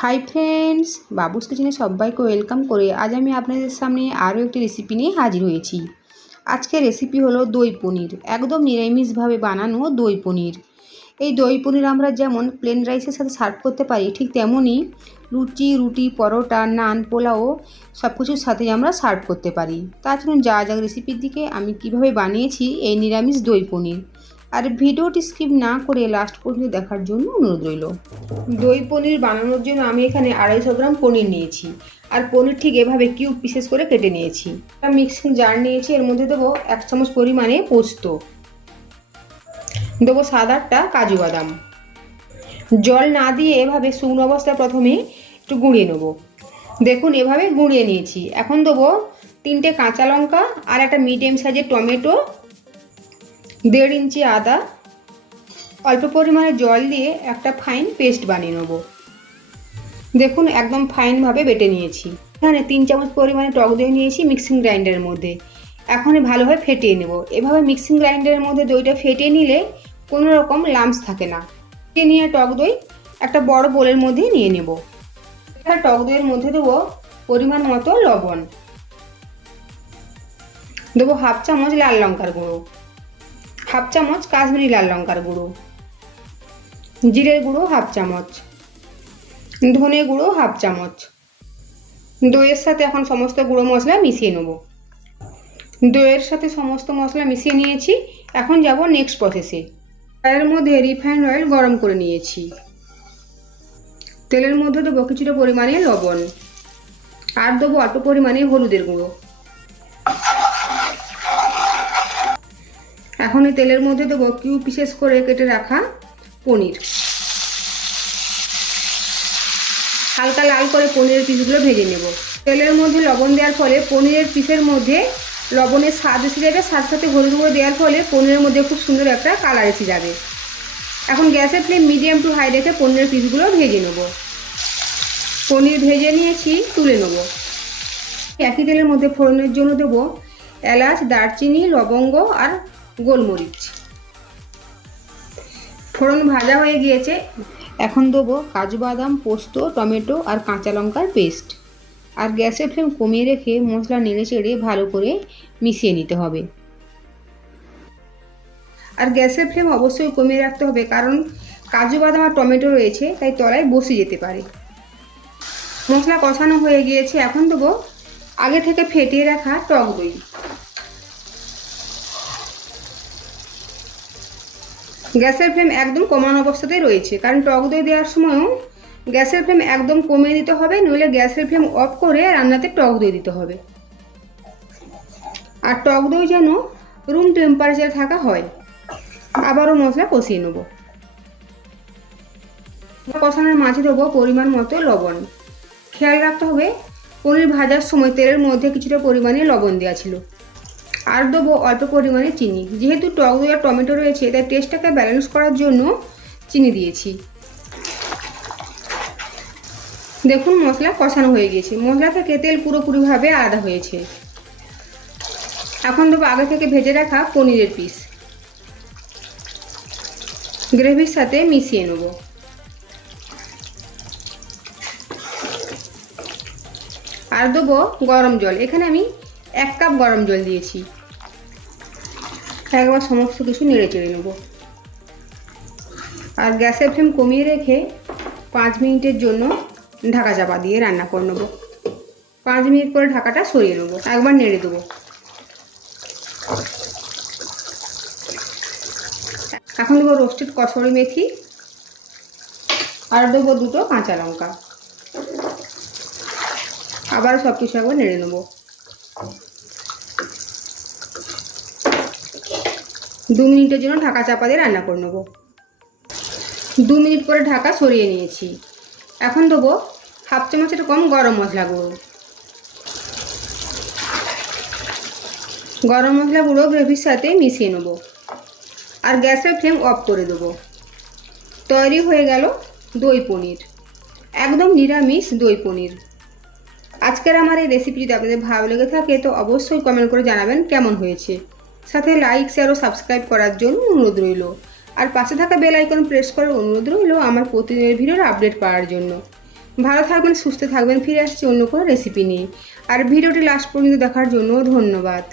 Hi friends, বাবুস কিচেনে সবাইকে welcome করে আজ আমি আপনাদের সামনে আরও একটি রেসিপি নিয়ে হাজির হয়েছি। আজকের রেসিপি হলো দই পনির, একদম নিরামিষভাবে বানানো দই পনির। এই দই পনির আমরা যেমন প্লেন রাইসের সাথে সার্ভ করতে পারি, ঠিক তেমনই রুটি, পরোটা, নান, পোলাও সব কিছুর সাথে আমরা সার্ভ করতে পারি। তাছাড়া যা রেসিপির দিকে আমি কিভাবে বানিয়েছি এই নিরামিষ দই পনির, আর ভিডিওটি স্কিপ না করে লাস্ট পর্যন্ত দেখার জন্য অনুরোধ রইল। দই পনির বানানোর জন্য আমি এখানে 250 গ্রাম পনির নিয়েছি, আর পনির ঠিক এভাবে কিউব পিসেস করে কেটে নিয়েছি। মিক্সিং জার নিয়েছি, এর মধ্যে দেবো 1 চামচ পরিমাণে পোস্ত, দেবো 7-8টা কাজু বাদাম। জল না দিয়ে এভাবে শুকনো অবস্থায় প্রথমে একটু গুঁড়িয়ে নেব। দেখুন এভাবে গুঁড়িয়ে নিয়েছি। এখন দেবো 3টে কাঁচা লঙ্কা আর একটা মিডিয়াম সাইজের টমেটো, 1.5 ইঞ্চি আদা, অল্প পরিমাণে জল দিয়ে একটা ফাইন পেস্ট বানিয়ে নেব। দেখুন একদম ফাইনভাবে বেটে নিয়েছি। এখানে 3 চামচ পরিমাণে টক দই নিয়েছি মিক্সিং গ্রাইন্ডারের মধ্যে। এখন ভালোভাবে ফেটিয়ে নেব। এভাবে মিক্সিং গ্রাইন্ডারের মধ্যে দইটা ফেটিয়ে নিলে কোনো রকম লাম্পস থাকে না। ফেটিয়ে নিয়ে টক দই একটা বড় বোলের মধ্যে নিয়ে নেব। এবার টক দইয়ের মধ্যে দেবো পরিমাণ মতো লবণ, দেবো 1/2 চামচ লাল লঙ্কার গুঁড়ো, 1/2 চামচ কাশ্মীরি লাল লঙ্কার গুঁড়ো, জিরের গুঁড়ো 1/2 চামচ, ধনে গুঁড়ো 1/2 চামচ। দইয়ের সাথে এখন সমস্ত গুঁড়ো মশলা মিশিয়ে নেব। দইয়ের সাথে সমস্ত মশলা মিশিয়ে নিয়েছি। এখন যাব নেক্সট প্রসেসে। কড়াইয়ের মধ্যে রিফাইন্ড অয়েল গরম করে নিয়েছি। তেলের মধ্যে দেবো কিছুটা পরিমাণে লবণ, আর দেবো অল্প পরিমাণে হলুদের গুঁড়ো। এখন এই তেলের মধ্যে দেবো কিউব পিসেস করে কেটে রাখা পনির। হালকা লাল করে পনিরের পিসগুলো ভেজে নেব। তেলের মধ্যে লবণ দেওয়ার ফলে পনিরের পিসের মধ্যে লবণের স্বাদ এসে যাবে, সাথে সাথে হলুদ গুঁড়ো দেওয়ার ফলে পনিরের মধ্যে খুব সুন্দর একটা কালার এসে যাবে। এখন গ্যাসের ফ্লেম মিডিয়াম টু হাই রেখে পনিরের পিসগুলো ভেজে নেব। পনির ভেজে নিয়েছি, তুলে নেব। একই তেলের মধ্যে ফোড়নের জন্য দেবো এলাচ, দারচিনি, লবঙ্গ আর গোলমরিচ। ফোড়ন ভাজা হয়ে গিয়েছে। এখন দেবো কাজু বাদাম, পোস্ত, টমেটো আর কাঁচা লঙ্কার পেস্ট। আর গ্যাসের ফ্লেম কমিয়ে রেখে মশলা নেড়ে চেড়ে ভালো করে মিশিয়ে নিতে হবে। আর গ্যাসের ফ্লেম অবশ্যই কমিয়ে রাখতে হবে, কারণ কাজু বাদাম আর টমেটো রয়েছে, তাই তলায় বসে যেতে পারে। মশলা কষানো হয়ে গিয়েছে। এখন দেবো আগে থেকে ফেটিয়ে রাখা টক দই। গ্যাসের ফ্লেম একদম কমানো অবস্থাতেই রয়েছে, কারণ টক দই দেওয়ার সময়ও গ্যাসের ফ্লেম একদম কমিয়ে দিতে হবে, নইলে গ্যাসের ফ্লেম অফ করে রান্নাতে টক দই দিতে হবে। আর টক দই যেন রুম টেম্পারেচারে থাকা হয়। আবারও মশলা কষিয়ে নেব। কষানোর মাঝে দেবো পরিমাণ মতো লবণ। খেয়াল রাখতে হবে পনির ভাজার সময় তেলের মধ্যে কিছুটা পরিমাণে লবণ দেওয়া ছিল। আর দেবো অল্প পরিমাণে চিনি। যেহেতু টক দই আর টমেটো রয়েছে, তাই টেস্টটাকে ব্যালেন্স করার জন্য চিনি দিয়েছি। দেখুন মশলা কষানো হয়ে গেছে। মশলা থেকে তেল পুরোপুরিভাবে আলাদা হয়েছে। এখন দেবো আগে থেকে ভেজে রাখা পনিরের পিস। গ্রেভির সাথে মিশিয়ে নেব। আর দেবো গরম জল। এখানে আমি 1 কাপ গরম জল দিয়েছি। একবার সমস্ত কিছু নেড়ে চেড়ে নেব। আর গ্যাসের ফ্লেম কমিয়ে রেখে 5 মিনিটের জন্য ঢাকা চাপা দিয়ে রান্না করে নেব। 5 মিনিট পরে ঢাকাটা সরিয়ে নেব। একবার নেড়ে দেবো। এখন দেবো রোস্টেড কসুরি মেথি, আর দেবো 2টো কাঁচা লঙ্কা। আবার সব কিছু একবার নেড়ে নেব। 2 মিনিটের জন্য ঢাকা চাপা দিয়ে রান্না করে নেব। 2 মিনিট পরে ঢাকা সরিয়ে নিয়েছি। এখন দেবো 1/2 চামচের কম গরম মশলা গুঁড়ো। গরম মশলা গুঁড়ো গ্রেভির সাথে মিশিয়ে নেব। আর গ্যাসের ফ্লেম অফ করে দেবো। তৈরি হয়ে গেল দই পনির, একদম নিরামিষ দই পনির। আজকের আমার এই রেসিপি যদি আপনাদের ভালো লেগে থাকে তো অবশ্যই কমেন্ট করে জানাবেন কেমন হয়েছে। সাথে লাইক, শেয়ার ও সাবস্ক্রাইব করার জন্য অনুরোধ রইল। আর পাশে থাকা বেল আইকন প্রেস করার অনুরোধ রইল আমার প্রতিদিনের ভিডিওর আপডেট পাওয়ার জন্য। ভালো থাকবেন, সুস্থ থাকবেন। ফিরে আসছি অন্য কোনো রেসিপি নিয়ে। আর ভিডিওটি লাস্ট পর্যন্ত দেখার জন্য ধন্যবাদ।